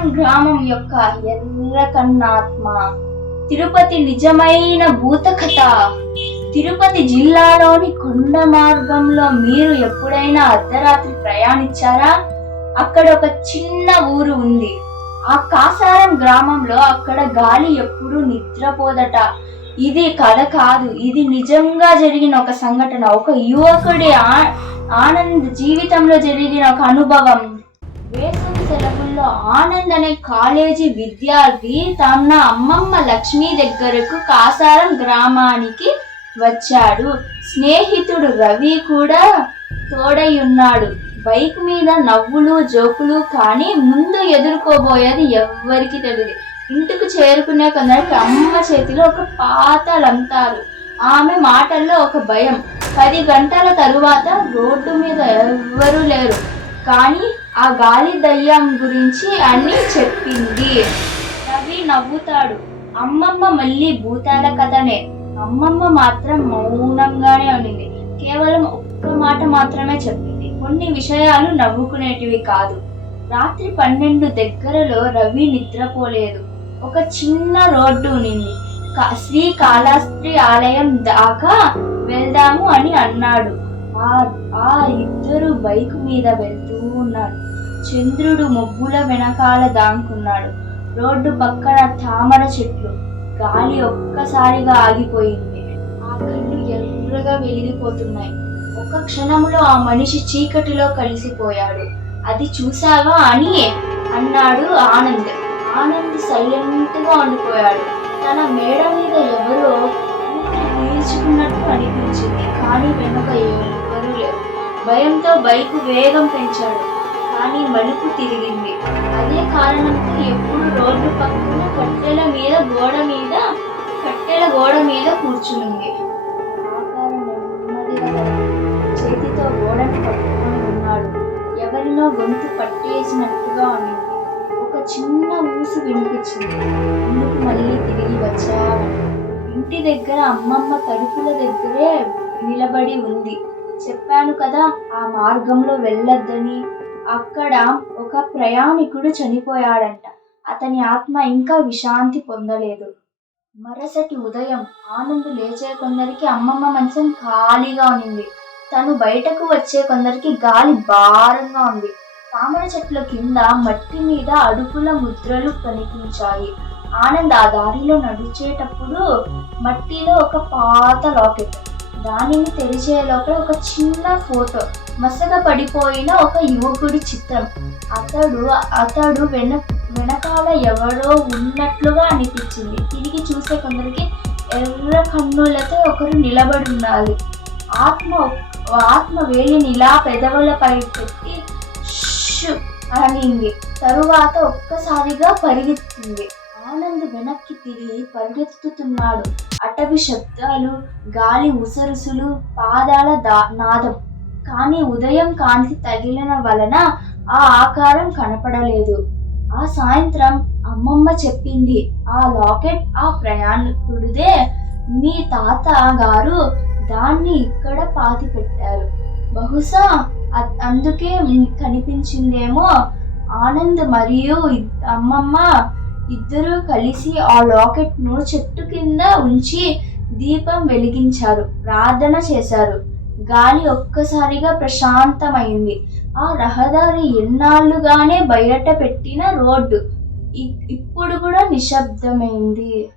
కాసారం గ్రామం యొక్క ఎర్రకన్నాత్మ. తిరుపతి నిజమైన భూత కథ తిరుపతి జిల్లాలోని కొండ మార్గంలో మీరు ఎప్పుడైనా అర్ధరాత్రి ప్రయాణించారా? అక్కడ ఒక చిన్న ఊరు ఉంది. ఆ కాసారం గ్రామంలో అక్కడ గాలి ఎప్పుడూ నిద్రపోదట. ఇది కథ కాదు. ఇది నిజంగా జరిగిన ఒక సంఘటన. ఒక యువకుడి ఆ- ఆనంద్ జీవితంలో జరిగిన ఒక అనుభవం. వేసవి సెలవుల్లో ఆనంద్ అనే కాలేజీ విద్యార్థి తన అమ్మమ్మ లక్ష్మి దగ్గరకు కాసారం గ్రామానికి వచ్చాడు. స్నేహితుడు రవి కూడా తోడై ఉన్నాడు బైక్ మీద నవ్వులు జోకులు కానీ ముందు ఎదుర్కోబోయేది ఎవ్వరికి తెలియదు. ఇంటికి చేరుకునే కొందరికి అమ్మ చేతిలో ఒక పాత లంతారు ఆమె మాటల్లో ఒక భయం. పది గంటల తరువాత రోడ్డు మీద ఎవ్వరూ లేరు. కానీ ఆ గాలి దయ్యం గురించి అన్ని చెప్పింది. రవి నవ్వుతాడు. అమ్మమ్మ మళ్ళీ భూతాల కథనే. అమ్మమ్మ మాత్రం మౌనంగానే ఉండింది కేవలం ఒక్క మాట మాత్రమే చెప్పింది. కొన్ని విషయాలు నవ్వుకునేటివి కాదు. రాత్రి పన్నెండు దగ్గరలో రవి నిద్రపోలేదు. ఒక చిన్న రోడ్డు నింది కా- శ్రీ కాళాస్త్రి ఆలయం దాకా వెళ్దాము అని అన్నాడు. ఆ ఆ ఇద్దరు బైక్ మీద వెళ్తూ ఉన్నారు చంద్రుడు మొబ్బుల వెనకాల దాంకున్నాడు. రోడ్డు పక్కన తామర చెట్లు. గాలి ఒక్కసారిగా ఆగిపోయింది. ఆ కళ్ళు ఎర్రగా వెలిగిపోతున్నాయి. ఒక్క క్షణంలో ఆ మనిషి చీకటిలో కలిసిపోయాడు. అది చూసావా అని అన్నాడు ఆనంద్. ఆనంద్ సైలెంట్గా ఉండిపోయాడు. తన మేడ మీద ఎవరో ఊపిరి పీల్చుకున్నట్టు అనిపించింది. కానీ వెనుక ఏమో భయంతో బైకు వేగం పెంచాడు. కానీ మలుపు తిరిగింది. అదే కారణంతో ఎప్పుడు రోడ్డు పక్కన కట్టెల మీద గోడ మీద కట్టెల గోడ మీద కూర్చునుంది. చేతితో గోడను పట్టుకొని ఉన్నాడు. ఎవరినో గొంతు పట్టేసినట్టుగా ఉంది. ఒక చిన్న ఊసు వినిపించింది. ఇందుకు మళ్ళీ తిరిగి వచ్చావని. ఇంటి దగ్గర అమ్మమ్మ తలుపుల దగ్గరే నిలబడి ఉంది. చెప్పాను కదా ఆ మార్గంలో వెళ్ళొద్దని. అక్కడ ఒక ప్రయాణికుడు చనిపోయాడంట. అతని ఆత్మ ఇంకా విశాంతి పొందలేదు. మరుసటి ఉదయం ఆనంద్ లేచే కొందరికి అమ్మమ్మ మంచం ఖాళీగా ఉంది. తను బయటకు వచ్చే కొందరికి గాలి భారంగా ఉంది. తామర చెట్ల కింద మట్టి మీద అడుగుల ముద్రలు కనిపించాయి. ఆనంద్ ఆ దారిలో నడిచేటప్పుడు మట్టిలో ఒక పాత లాకెట్ దానిని తెరిచే లోపల ఒక చిన్న ఫోటో. మసక పడిపోయిన ఒక యువకుడి చిత్రం. అతడు అతడు వెన వెనకాల ఎవరో ఉన్నట్లుగా అనిపించింది. తిరిగి చూసే కొందరికి ఎర్ర కన్నులతో ఒకరు నిలబడి ఉండాలి ఆత్మ ఆత్మ వేలిని ఇలా పెదవులపై పెట్టి అనింది తరువాత ఒక్కసారిగా పరిగెత్తింది. ఆనంద్ వెనక్కి తిరిగి పరిగెత్తుతున్నాడు. అటవి శబ్దాలు గాలి ఉసరుసులు పాదాల దా నాదం. కానీ ఉదయం కాంతి తగిలిన వలన ఆ ఆకారం కనపడలేదు. ఆ సాయంత్రం అమ్మమ్మ చెప్పింది ఆ లాకెట్ ఆ ప్రయాణికుడిదే. మీ తాత గారు దాన్ని ఇక్కడ పాతి పెట్టారు. బహుశా అందుకే కనిపించిందేమో ఆనంద్ మరియు అమ్మమ్మ ఇద్దరూ కలిసి ఆ లాకెట్ను చెట్టు కింద ఉంచి దీపం వెలిగించారు ప్రార్థన చేశారు. గాలి ఒక్కసారిగా ప్రశాంతమైంది. ఆ రహదారి ఎన్నాళ్ళుగానే బయట పెట్టిన రోడ్డు. ఇ- ఇప్పుడు కూడా నిశ్శబ్దమైంది.